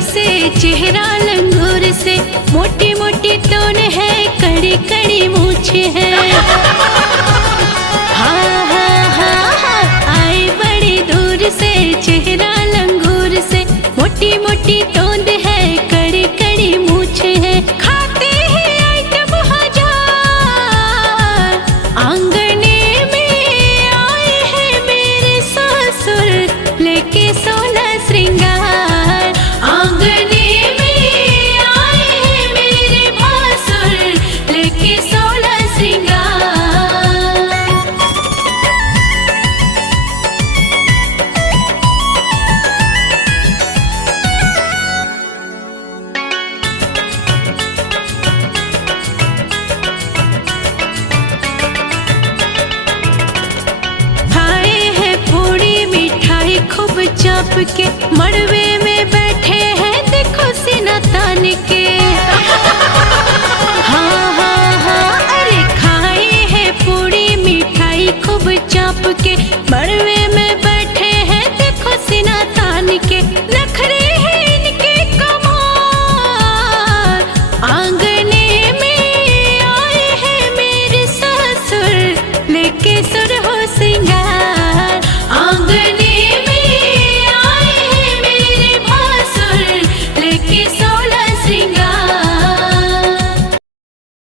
से चेहरा लंगूर से, मोटी मोटी टोन है, कड़ी कड़ी मूछ है। हाँ हाँ हाँ हाँ, आए बड़ी दूर से, चेहरा लंगूर से, मोटी मोटी टोन है, कड़ी कड़ी मूछ है। खाते हैं आइटम हजार, आंगने में आए हैं मेरे ससुर लेके सोना श्रृंगार। आंगने में आए हैं मेरे भासुर लेके सोना श्रृंगार। खाए हैं पूरी मिठाई खूब चाप के, मड़वे में